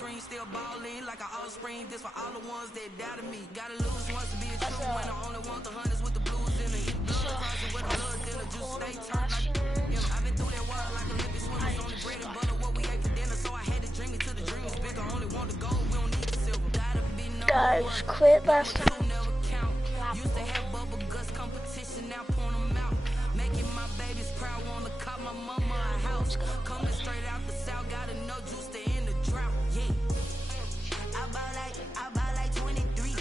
screen, still balling like an offspring. This for all the ones that doubted me. Gotta lose once to be a true winner. Only want the hunters with the blues in the hit blood crossing with the blood dinner. Just stay turned like I've been through that water like Olympic swimmers. Only bread and butter what we ate for dinner. So I had to dream it till the dream was bigger. Only want the gold, we don't need the silver. Gotta be number one. Guys, quit last time. Never count. Used to have bubble guts competition, now point them out. Making my babies proud, wanna cop my mama a house. Coming straight out the south, gotta know juice to end the drought. Yeah. I buy like 23.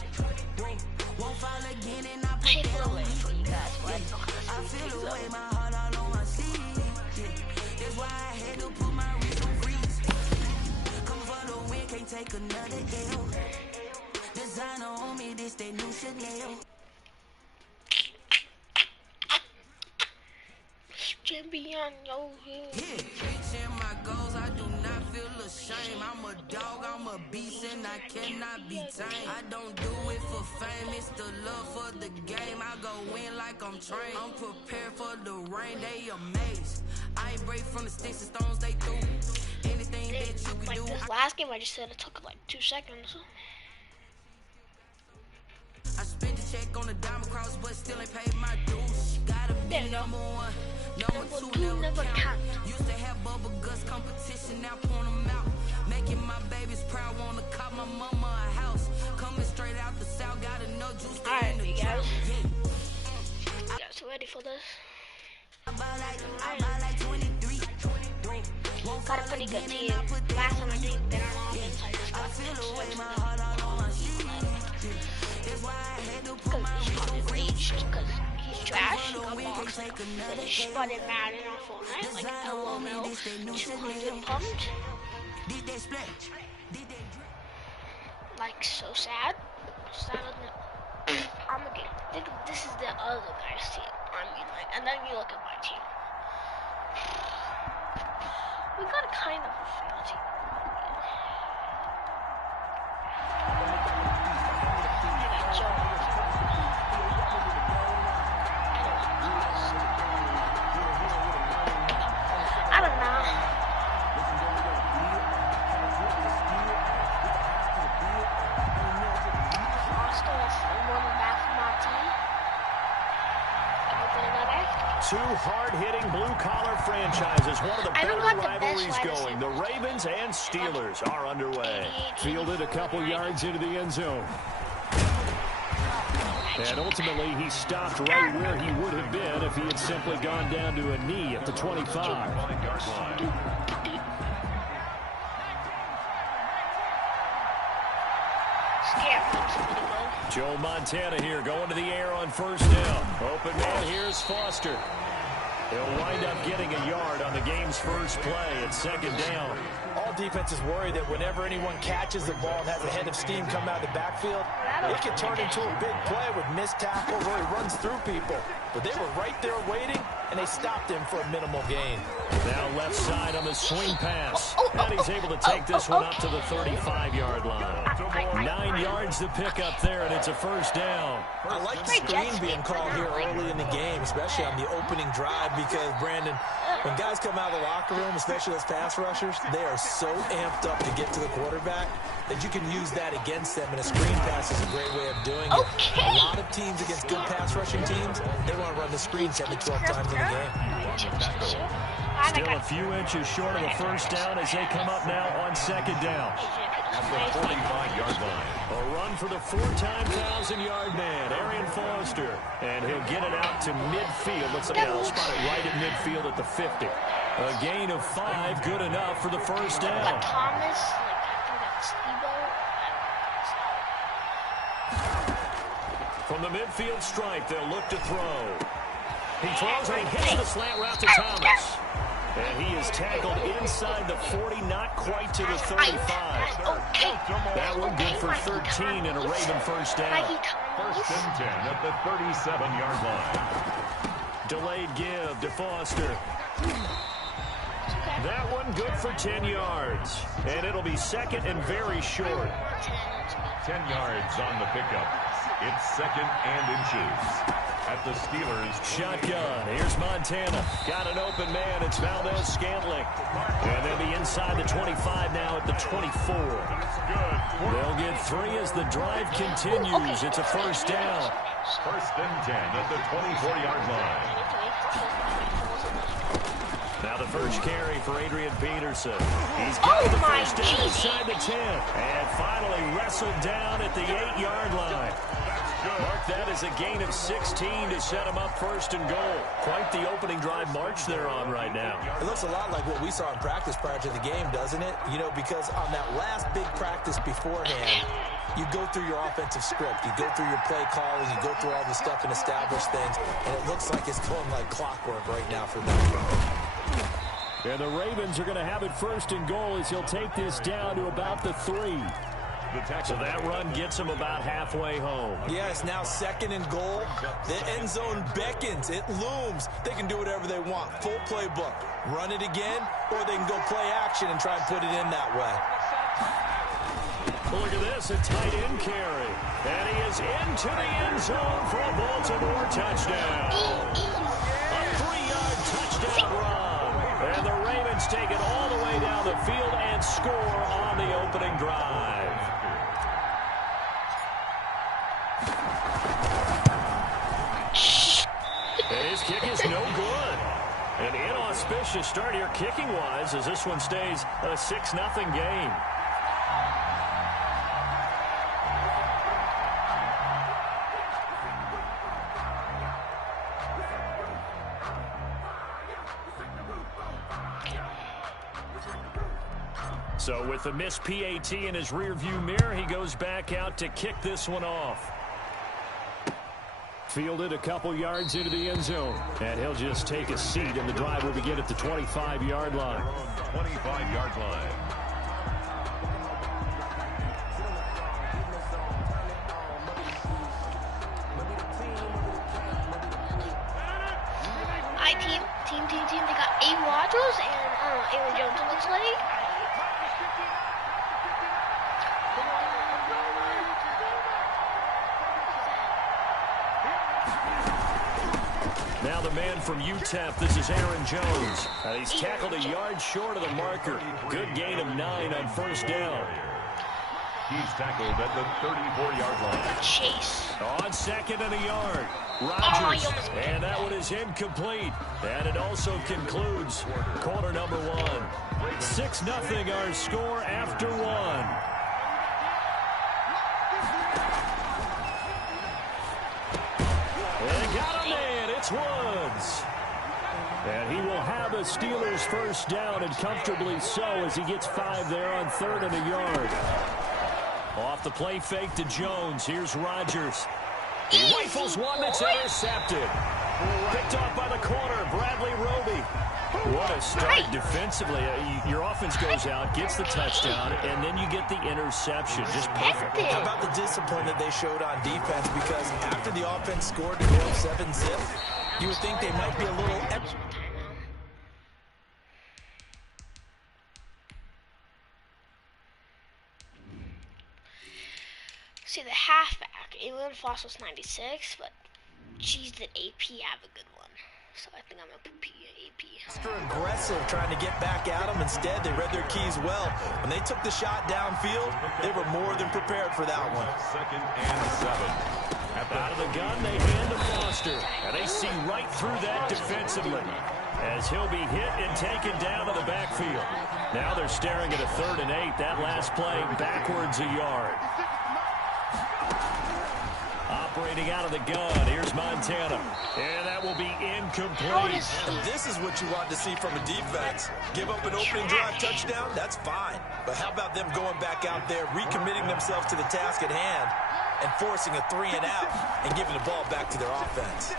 Won't fall again and I put that on me. I feel away, my heart all on my sleeve. Yeah. That's why I had to put my wrist on freeze. Come for the win, can't take another L. Designer on me, this that new Chanel. Champion, yo. Reaching my goals, I do not feel ashamed. I'm a dog, I'm a beast, and I cannot be tamed. I don't do it for fame, it's the love for the game. I go in like I'm trained. I'm prepared for the rain, they amazed. I ain't break from the sticks and stones they threw. Anything that you can do. This last game, I just said it took like 2 seconds. I spent the check on the diamond cross, but still ain't paid my dues. Gotta be number one. Number two never count. Used to have bubble guts competition, now point them out. Making my babies proud, wanna cop my mama a house. Coming straight out the south, gotta know juice to Alright, in the you drought. guys ready for this? I buy like 23. Got a pretty good team. Last time I think that on offense, I just got because he's trash. He got boxed like a fish, but in Madden on Fortnite, like LOL, 200 pumped. Like so sad. I'm a game. Think this is the other guy's team. I mean, like, and then you look at my team. We got a kind of a fail team. I don't know. Foster is one back from my team. Two hard-hitting blue-collar franchises. One of the better rivalries going. The Ravens and Steelers are underway. Fielded a couple yards into the end zone. And ultimately, he stopped right where he would have been if he had simply gone down to a knee at the 25. Joe Montana here going to the air on first down. Open man, here's Foster. He'll wind up getting a yard on the game's first play at second down. All defenses worry that whenever anyone catches the ball and has a head of steam come out of the backfield, it can turn into a big play with missed tackles where he runs through people. But they were right there waiting, and they stopped him for a minimal gain. Now left side on the swing pass. And he's able to take this one up to the 35-yard line. 9 yards to pick up there, and it's a first down. I like the screen being called here early in the game, especially on the opening drive, because, Brandon, when guys come out of the locker room, especially those pass rushers, they are so amped up to get to the quarterback that you can use that against them, and a screen pass is a great way of doing it. A lot of teams against good pass rushing teams, they want to run the screen 10 to 12 times in the game. Still a few inches short of a first down as they come up now on second down. At the 45-yard line. A run for the four-time 1,000-yard man, Arian Foster. And he'll get it out to midfield. Looks like he'll spot it right at midfield at the 50. A gain of 5, good enough for the first down. Got Thomas, I think that's Steve-O. From the midfield stripe, they'll look to throw. He throws and he hits the slant route to Thomas. And he is tackled inside the 40, not quite to the 35. That one good for 13 and a Raven first down. First and 10 at the 37-yard line. Delayed give to Foster. That one good for 10 yards. And it'll be second and very short. 10 yards on the pickup. It's second and inches. at the Steelers. Shotgun. Here's Montana. Got an open man. It's Valdez-Scantling. And they'll be inside the 25 now at the 24. They'll get 3 as the drive continues. It's a first down. First and 10 at the 24-yard line. Now the first carry for Adrian Peterson. He's got the first down inside the 10. And finally wrestled down at the 8-yard line. Mark that as a gain of 16 to set him up first and goal. Quite the opening drive march they're on right now. It looks a lot like what we saw in practice prior to the game, doesn't it? You know, because on that last big practice beforehand, you go through your offensive script. You go through your play calling. You go through all the stuff and establish things. And it looks like it's going like clockwork right now for them. And the Ravens are going to have it first and goal as he'll take this down to about the 3. So that run gets him about halfway home. Yeah, it's now second and goal. The end zone beckons. It looms. They can do whatever they want. Full playbook. Run it again, or they can go play action and try and put it in that way. Well, look at this, a tight end carry. And he is into the end zone for a Baltimore touchdown. A 3-yard touchdown run. And the Ravens take it all the way down the field and score on the opening drive. And his kick is no good. An inauspicious start here kicking-wise as this one stays a 6-0 game. So with the missed PAT in his rearview mirror, he goes back out to kick this one off. Fielded a couple yards into the end zone. And he'll just take a seat, and the drive will begin at the 25-yard line. 25-yard line. Hi, team. They got A. Rodgers and Aaron Jones, it looks like. Now the man from UTEP, this is Aaron Jones. He's tackled a yard short of the marker. Good gain of 9 on first down. He's tackled at the 34-yard line. Chase. On second and a yard. Rodgers. And that one is incomplete. And it also concludes quarter number 1. 6-0 our score after 1. Woods. And he will have a Steelers first down, and comfortably so, as he gets 5 there on 3rd and a yard. Off the play fake to Jones. Here's Rodgers. He rifles one that's intercepted. Picked off by the corner, Bradley Roby. What a start defensively. Your offense goes out, gets the touchdown, and then you get the interception. Just perfect. How about the discipline that they showed on defense? Because after the offense scored to go 7-zip, you would think they might be a little extra. See, the halfback, England Foss was 96, but geez, did AP have a good one. So I think I'm going to put AP. Extra aggressive trying to get back at them. Instead, they read their keys well. When they took the shot downfield, they were more than prepared for that one. 2nd and 7. Out of the gun, they hand to Foster. And they see right through that defensively as he'll be hit and taken down to the backfield. Now they're staring at a 3rd and 8. That last play backwards a yard. Operating out of the gun, here's Montana. And that will be incomplete. And this is what you want to see from a defense. Give up an opening drive touchdown, that's fine. But how about them going back out there, recommitting themselves to the task at hand, and forcing a 3 and out, and giving the ball back to their offense.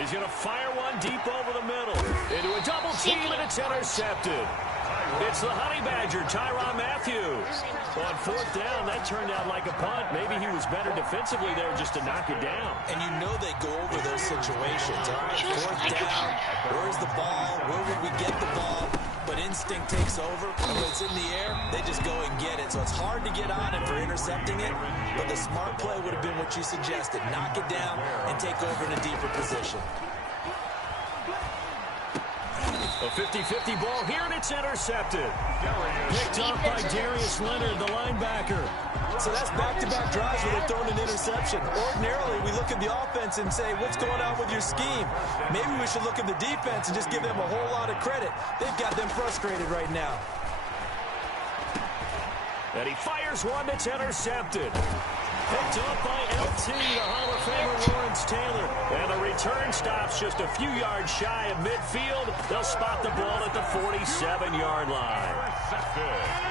He's going to fire one deep over the middle. Into a double team, and it's intercepted. It's the Honey Badger, Tyrann Mathieu. On 4th down, that turned out like a punt. Maybe he was better defensively there just to knock it down. And you know they go over those situations. All right, 4th down, where's the ball? Where would we get the ball? but instinct takes over. And when it's in the air, they just go and get it. So it's hard to get on him for intercepting it, but the smart play would have been what you suggested. Knock it down and take over in a deeper position. A 50-50 ball here, and it's intercepted. Picked up by Darius Leonard, the linebacker. So that's back-to-back drives where they're throwing an interception. Ordinarily, we look at the offense and say, what's going on with your scheme? Maybe we should look at the defense and just give them a whole lot of credit. They've got them frustrated right now. And he fires one that's intercepted. Picked up by LT, the Hall of Famer Lawrence Taylor. And the return stops just a few yards shy of midfield. They'll spot the ball at the 47-yard line.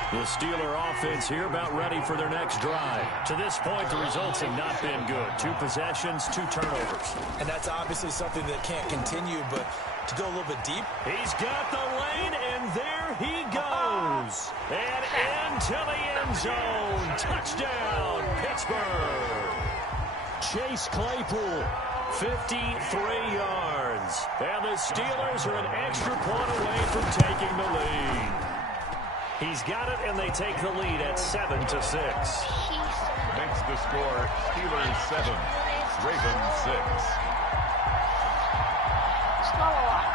The Steeler offense here about ready for their next drive. To this point, the results have not been good. 2 possessions, 2 turnovers. And that's obviously something that can't continue, but to go a little bit deep. He's got the lane, and there he goes. And into the end zone. Touchdown, Pittsburgh. Chase Claypool, 53 yards. And the Steelers are an extra point away from taking the lead. He's got it, and they take the lead at 7-6. Makes the score Steelers 7, Ravens 6. It's not a lot.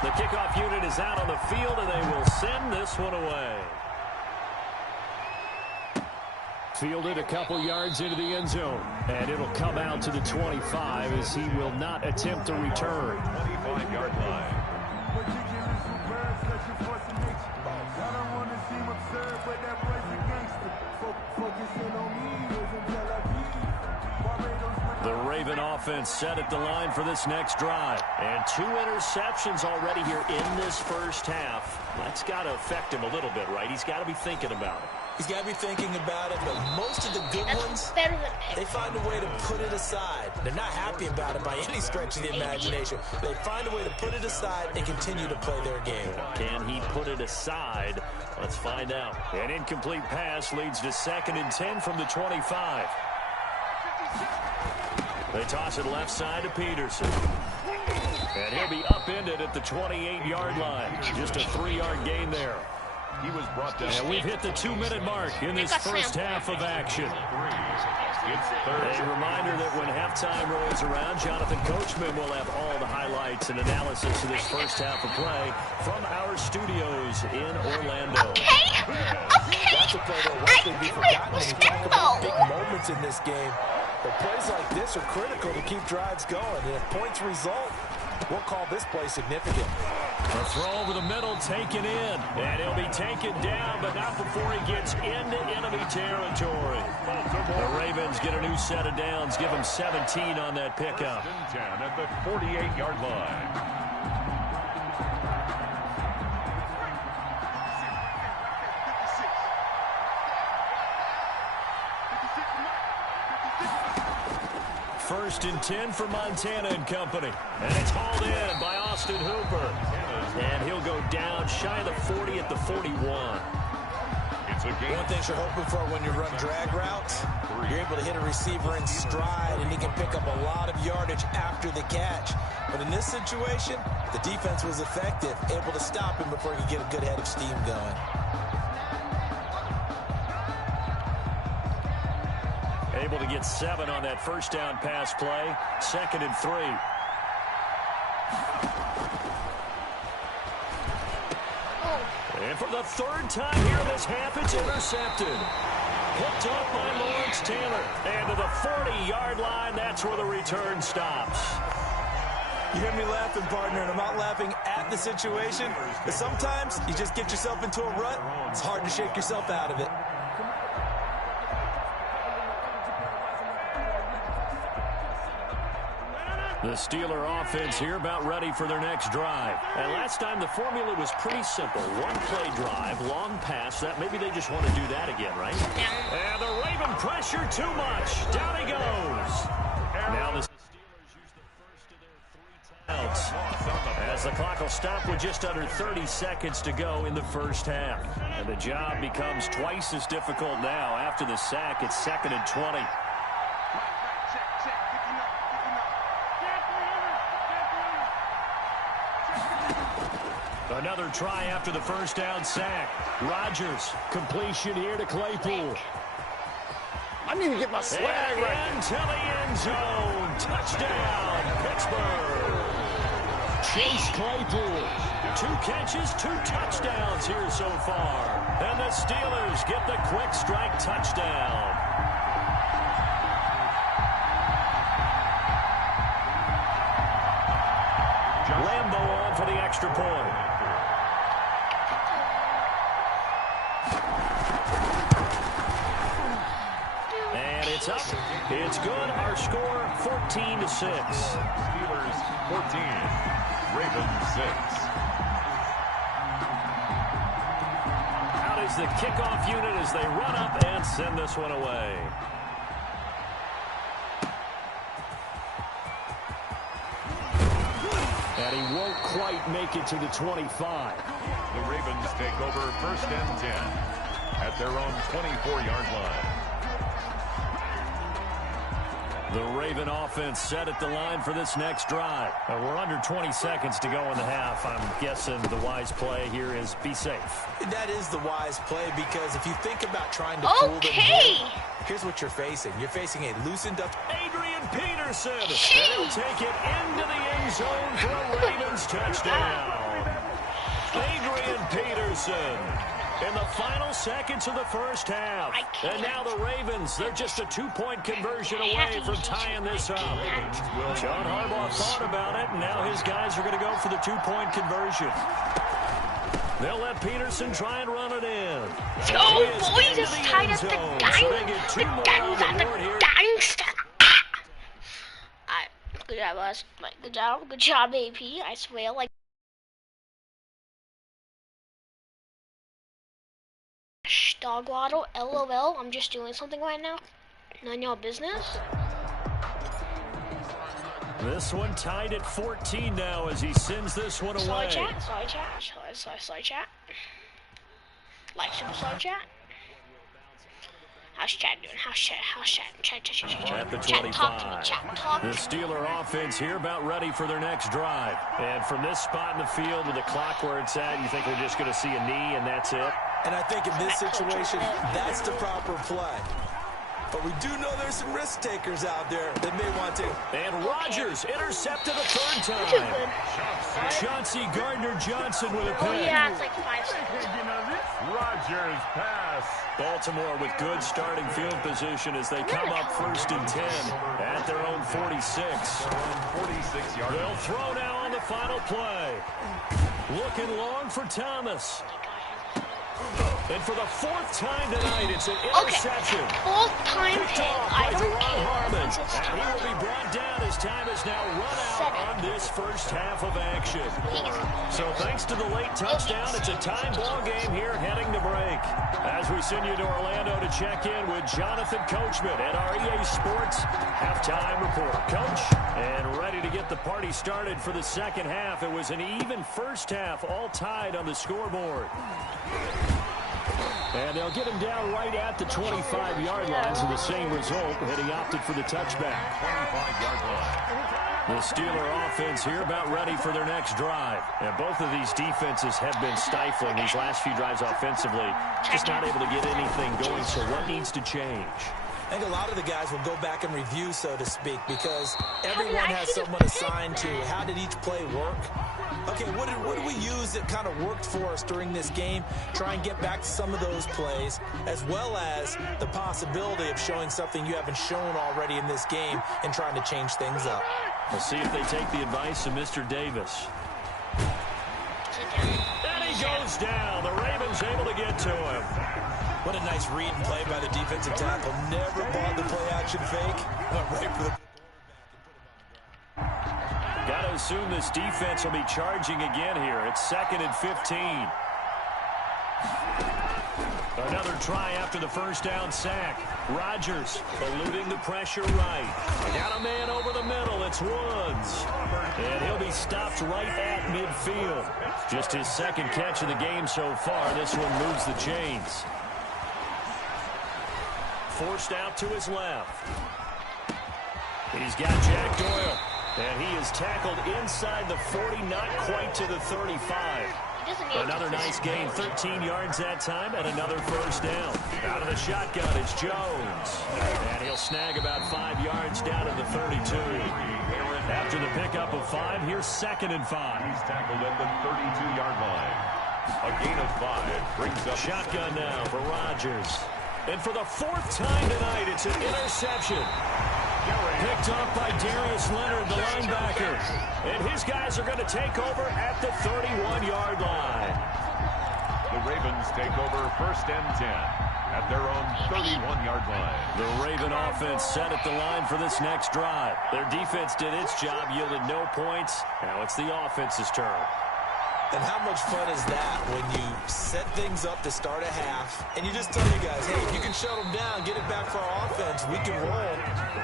The kickoff unit is out on the field, and they will send this one away. Fielded a couple yards into the end zone, and it'll come out to the 25 as he will not attempt to return. 25-yard line. The Raven offense set at the line for this next drive. And 2 interceptions already here in this first half. That's got to affect him a little bit, right? He's got to be thinking about it. He's got to be thinking about it, but most of the good ones, they find a way to put it aside. They're not happy about it by any stretch of the imagination. They find a way to put it aside and continue to play their game. Can he put it aside? Let's find out. An incomplete pass leads to 2nd and 10 from the 25. They toss it left side to Peterson. And he'll be upended at the 28-yard line. Just a 3-yard gain there. He was brought down. And we've hit the 2-minute mark in this first half of action. A reminder that when halftime rolls around, Jonathan Coachman will have all the highlights and analysis of this first half of play from our studios in Orlando. That's a play that will likely be forgotten when you talk about big moments in this game. But plays like this are critical to keep drives going. And if points result, we'll call this play significant. A throw over the middle taken in. And he'll be taken down, but not before he gets into enemy territory. The Ravens get a new set of downs. Give him 17 on that pickup. 10 at the 48-yard line. First and 10 for Montana and company. And it's hauled in by Austin Hooper. And he'll go down shy of the 40 at the 41. One thing you're hoping for when you run drag routes, you're able to hit a receiver in stride, and he can pick up a lot of yardage after the catch. But in this situation, the defense was effective, able to stop him before he could get a good head of steam going. Able to get 7 on that first down pass play. 2nd and 3. And for the 3rd time here in this half, it's intercepted. Picked up by Lawrence Taylor. And to the 40-yard line, that's where the return stops. You hear me laughing, partner, and I'm not laughing at the situation. But sometimes you just get yourself into a rut. It's hard to shake yourself out of it. The Steeler offense here about ready for their next drive. And last time the formula was pretty simple. 1-play drive, long pass. That maybe they just want to do that again, right? And the Raven pressure too much. Down he goes. Now the Steelers use the first of their 3 timeouts. As the clock will stop with just under 30 seconds to go in the first half. And the job becomes twice as difficult now. After the sack, it's 2nd and 20. Another try after the first down sack. Rodgers, completion here to Claypool. I need to get my swag right. Into the end zone. Touchdown, Pittsburgh. Chase Claypool. 2 catches, 2 touchdowns here so far. And the Steelers get the quick strike touchdown. Lambo on for the extra point. And it's up. It's good. Our score 14-6. Steelers 14, Ravens 6. Out is the kickoff unit as they run up and send this one away. And he won't quite make it to the 25. The Ravens take over 1st and 10 at their own 24-yard line. The Raven offense set at the line for this next drive. We're under 20 seconds to go in the half. I'm guessing the wise play here is be safe. That is the wise play, because if you think about trying to fool them here, here's what you're facing. You're facing a loosened up Adrian Peterson. And he'll take it into the end zone for a Ravens touchdown. Adrian Peterson in the final seconds of the first half. And now the Ravens, they're just a 2-point conversion away from tying this up. John Harbaugh thought about it, and now his guys are going to go for the 2-point conversion. They'll let Peterson try and run it in. Go, boys, it's tied up the gangster. Good job, us. Good job, AP. I swear, like. Dog waddle, LOL. I'm just doing something right now. None your business. This one tied at 14 now as he sends this one away. Sorry chat. Like some sorry chat. How's chat doing? How's chat? Chat. At the 25. Chat, talk to me. Talk. The Steeler offense here about ready for their next drive. And from this spot in the field with the clock where it's at, you think we're just going to see a knee and that's it? And I think in this situation, that's the proper play. But we do know there's some risk takers out there that may want to. And Rodgers intercepted a 3rd time. Chauncey Gardner-Johnson with a pick. Oh, yeah, it's like 5 seconds. Rodgers pass. Baltimore with good starting field position as they come up 1st and 10 at their own 46. 46-yard. They'll throw now on the final play. Looking long for Thomas. And for the 4th time tonight, it's an interception. 4th time hit. I don't care. And he will be brought down as time is now run out on this first half of action. So thanks to the late touchdown, it's a time ball game here heading to break. As we send you to Orlando to check in with Jonathan Coachman at our EA Sports Halftime Report. Coach, and ready to get the party started for the second half. It was an even first half, all tied on the scoreboard. And they'll get him down right at the 25-yard line, so the same result, and he opted for the touchback. 25-yard line. The Steeler offense here about ready for their next drive. And both of these defenses have been stifling these last few drives offensively. Just not able to get anything going, so what needs to change? I think a lot of the guys will go back and review, so to speak, because everyone has someone assigned to how did each play work. Okay, what did we use that kind of worked for us during this game? Try and get back to some of those plays, as well as the possibility of showing something you haven't shown already in this game and trying to change things up. We'll see if they take the advice of Mr. Davis. And he goes down. The Ravens able to get to him. What a nice read and play by the defensive tackle. Never bought the play-action fake. Went right for the... Got to assume this defense will be charging again here. It's 2nd and 15. Another try after the first down sack. Rodgers eluding the pressure right. Got a man over the middle. It's Woods. And he'll be stopped right at midfield. Just his 2nd catch of the game so far. This one moves the chains. Forced out to his left. He's got Jack Doyle. And he is tackled inside the 40, not quite to the 35. doesn't need Another nice gain, 13 yards that time, and another first down. Out of the shotgun, it's Jones. And he'll snag about 5 yards down to the 32. After the pickup of 5, here's 2nd and 5. He's tackled at the 32-yard line. A gain of 5 brings up shotgun now for Rodgers. And for the 4th time tonight, it's an interception. Picked off by Darius Leonard, the linebacker. And his guys are going to take over at the 31-yard line. The Ravens take over 1st and 10 at their own 31-yard line. The Raven offense set at the line for this next drive. Their defense did its job, yielded no points. Now it's the offense's turn. And how much fun is that when you set things up to start a half and you just tell you guys, hey, if you can shut them down, get it back for our offense, we can roll.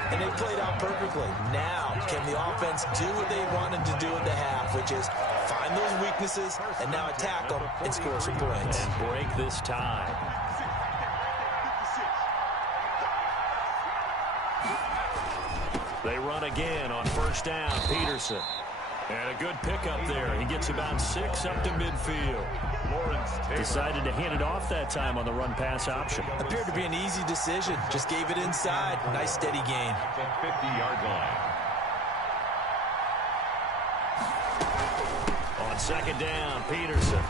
And they played out perfectly. Now, can the offense do what they wanted to do at the half, which is find those weaknesses and now attack them and score some points. And break this tie. They run again on 1st down, Peterson. And a good pickup there. He gets about 6 up to midfield. Decided to hand it off that time on the run-pass option. Appeared to be an easy decision. Just gave it inside. Nice, steady gain. At the 50-yard line. On 2nd down, Peterson.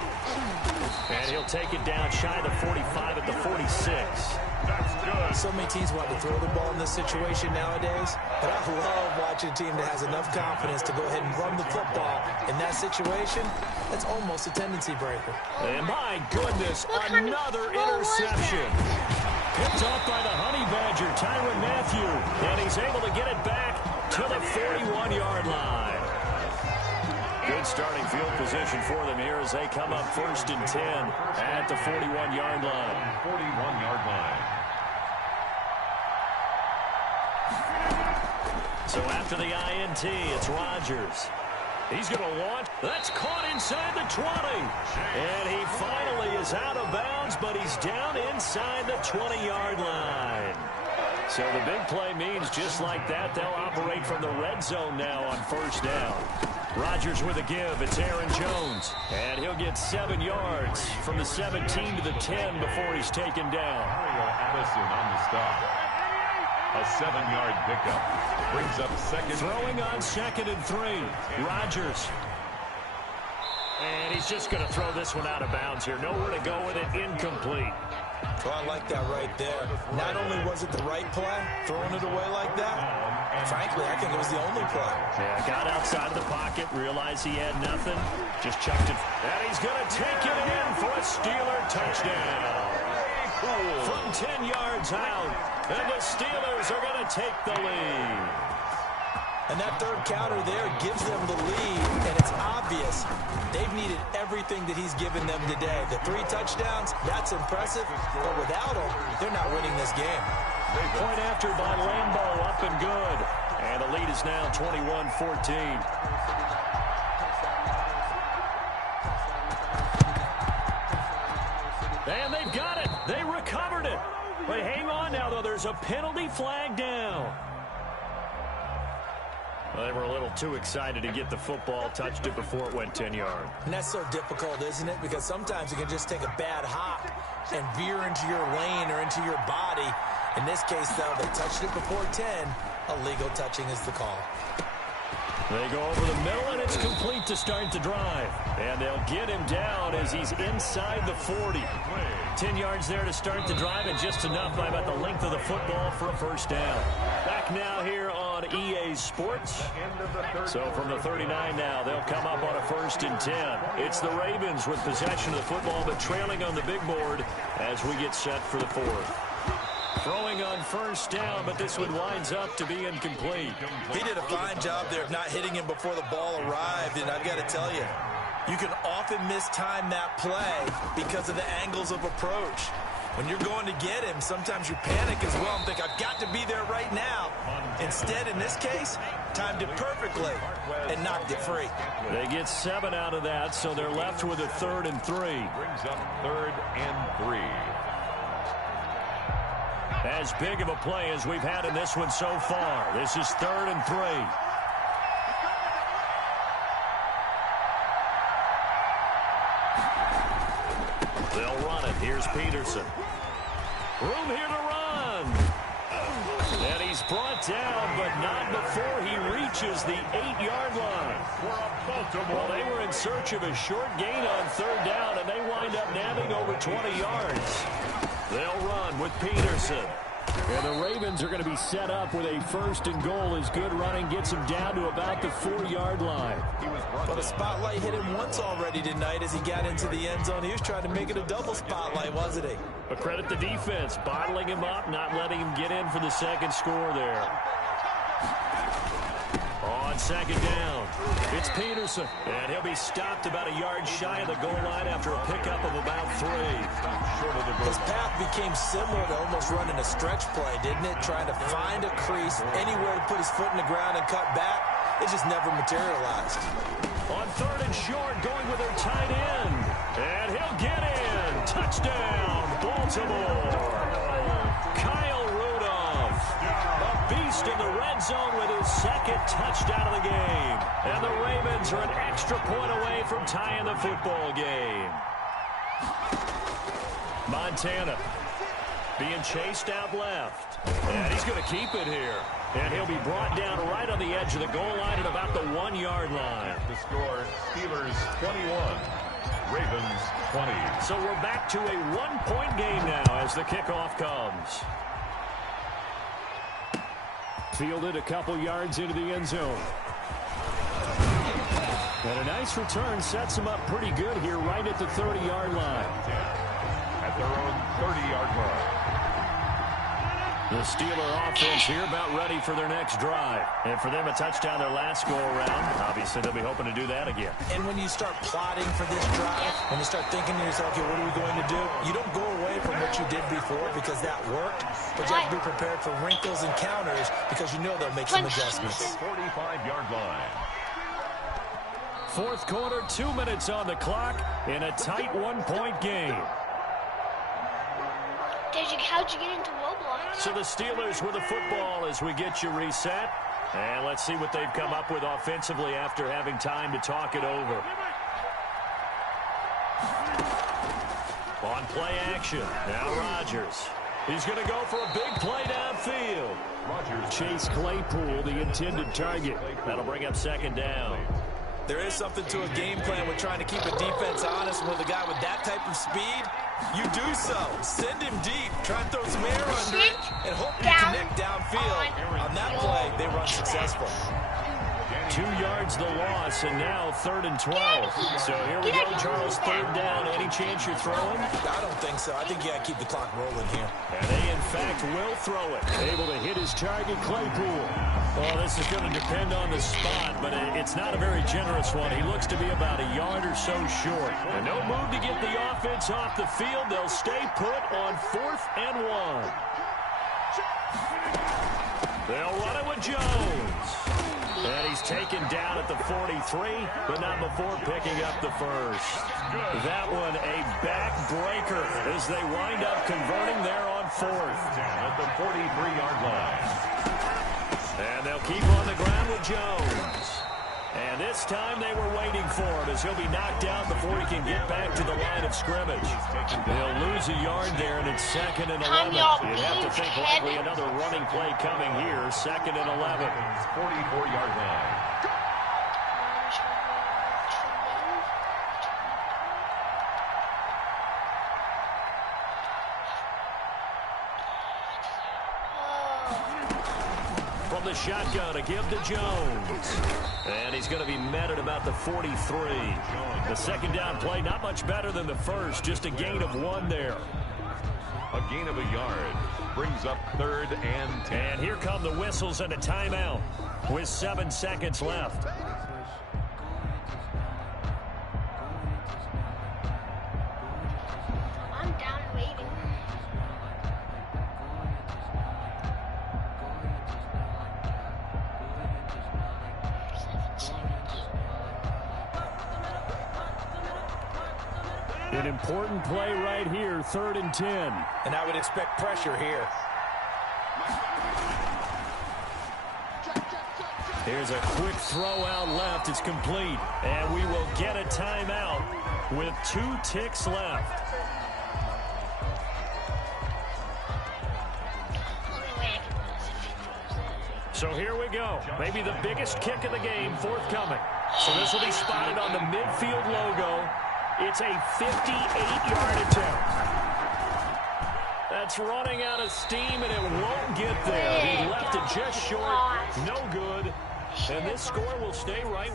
And he'll take it down shy of the 45 at the 46. That's good. So many teams want to throw the ball in this situation nowadays, but I love watching a team that has enough confidence to go ahead and run the football. In that situation, that's almost a tendency breaker. And my goodness, another interception. Picked off by the Honey Badger, Tyrann Mathieu, and he's able to get it back to the 41-yard line. Good starting field position for them here as they come up 1st and 10 at the 41-yard line. 41-yard line. So after the INT, it's Rodgers. He's going to launch. That's caught inside the 20. And he finally is out of bounds, but he's down inside the 20-yard line. So the big play means just like that, they'll operate from the red zone now on 1st down. Rodgers with a give. It's Aaron Jones. And he'll get 7 yards from the 17 to the 10 before he's taken down. Addison on the stop. A 7-yard pickup. Brings up 2nd. Throwing on 2nd and 3. Rodgers. And he's just going to throw this one out of bounds here. Nowhere to go with it. Incomplete. Well, I like that right there. Not only was it the right play, throwing it away like that, frankly, I think it was the only play. Yeah, got outside of the pocket, realized he had nothing, just chucked it. And he's going to take it in for a Steeler touchdown. From 10 yards out, and the Steelers are going to take the lead. And that 3rd counter there gives them the lead, and it's obvious they've needed everything that he's given them today. The 3 touchdowns, that's impressive, but without him, they're not winning this game. Point after by Lambeau, up and good. And the lead is now 21-14. And they've got it. They recovered it. But hang on now, though. There's a penalty flag down. Well, they were a little too excited to get the football, touched it before it went 10 yards. And that's so difficult, isn't it? Because sometimes you can just take a bad hop and veer into your lane or into your body. In this case, though, they touched it before 10. Illegal touching is the call. They go over the middle, and it's complete to start the drive. And they'll get him down as he's inside the 40. 10 yards there to start the drive, and just enough by about the length of the football for a 1st down. Back now here on EA Sports. So from the 39 now, they'll come up on a 1st and 10. It's the Ravens with possession of the football, but trailing on the big board as we get set for the 4th. Throwing on 1st down, but this one winds up to be incomplete. He did a fine job there of not hitting him before the ball arrived, and I've got to tell you, you can often mistime that play because of the angles of approach. When you're going to get him, sometimes you panic as well and think, I've got to be there right now. Instead, in this case, timed it perfectly and knocked it free. They get 7 out of that, so they're left with a 3rd and 3. Brings up 3rd and 3. As big of a play as we've had in this one so far. This is 3rd and 3. They'll run it. Here's Peterson. Room here to run. And he's brought down, but not before he reaches the 8-yard line. Well, they were in search of a short gain on third down, and they wind up nabbing over 20 yards. They'll run with Peterson. And the Ravens are going to be set up with a 1st and goal as good running gets him down to about the 4-yard line. Well, the spotlight hit him once already tonight as he got into the end zone. He was trying to make it a double spotlight, wasn't he? But credit the defense, bottling him up, not letting him get in for the second score there. On 2nd down, it's Peterson. And he'll be stopped about a yard shy of the goal line after a pickup of about 3. His path became similar to almost running a stretch play, didn't it? Trying to find a crease, anywhere to put his foot in the ground and cut back. It just never materialized. On 3rd and short, going with their tight end. And he'll get in. Touchdown, Baltimore. Kyle Rudolph, a beast in the red zone with his 2nd touchdown of the game. And the Ravens are an extra point away from tying the football game. Montana being chased out left. And he's going to keep it here. And he'll be brought down right on the edge of the goal line at about the 1-yard line. The score, Steelers 21, Ravens 20. So we're back to a 1-point game now as the kickoff comes. Fielded a couple yards into the end zone. And a nice return sets him up pretty good here right at the 30-yard line. At their own 30-yard line. The Steeler offense here about ready for their next drive. And for them, a touchdown their last go-around. Obviously, they'll be hoping to do that again. And when you start plotting for this drive, when you start thinking to yourself, okay, what are we going to do? You don't go away from what you did before because that worked. But you have to be prepared for wrinkles and counters because you know they'll make some adjustments. 45-yard line. 4th quarter, 2 minutes on the clock in a tight 1-point game. How'd you get into Roblox? So the Steelers with the football as we get you reset. And let's see what they've come up with offensively after having time to talk it over. On play action, now Rodgers. He's going to go for a big play downfield. Chase Claypool, the intended target. That'll bring up 2nd down. There is something to a game plan with trying to keep a defense honest. With a guy with that type of speed, you do so. Send him deep. Try and throw some air under it and hope you connect downfield. On that play, they run successful. 2 yards the loss, and now 3rd and 12. So here we go, Charles, 3rd down. Any chance you're throwing? I don't think so. I think you got to keep the clock rolling here. And they, in fact, will throw it. Able to hit his target, Claypool. Well, this is going to depend on the spot, but it's not a very generous one. He looks to be about a yard or so short. And no move to get the offense off the field. They'll stay put on 4th and 1. They'll run it with Jones. And he's taken down at the 43, but not before picking up the 1st. That one a backbreaker as they wind up converting there on 4th. At the 43-yard line. And they'll keep on the ground with Jones. And this time they were waiting for it as he'll be knocked out before he can get back to the line of scrimmage. They'll lose a yard there, and it's 2nd and 11. You'd have to think likely another running play coming here, 2nd and 11. 44-yard line. From the shotgun, a give to Jones. And he's going to be met at about the 43. The 2nd down play, not much better than the first, just a gain of 1 there. A gain of a yard brings up 3rd and 10. And here come the whistles and a timeout with 7 seconds left. I'm down waiting. An important play right here, 3rd and 10. And I would expect pressure here. Here's a quick throw out left. It's complete. And we will get a timeout with 2 ticks left. So here we go. Maybe the biggest kick of the game forthcoming. So this will be spotted on the midfield logo. It's a 58-yard attempt. That's running out of steam, and it won't get there. He left it just short. No good. And this score will stay right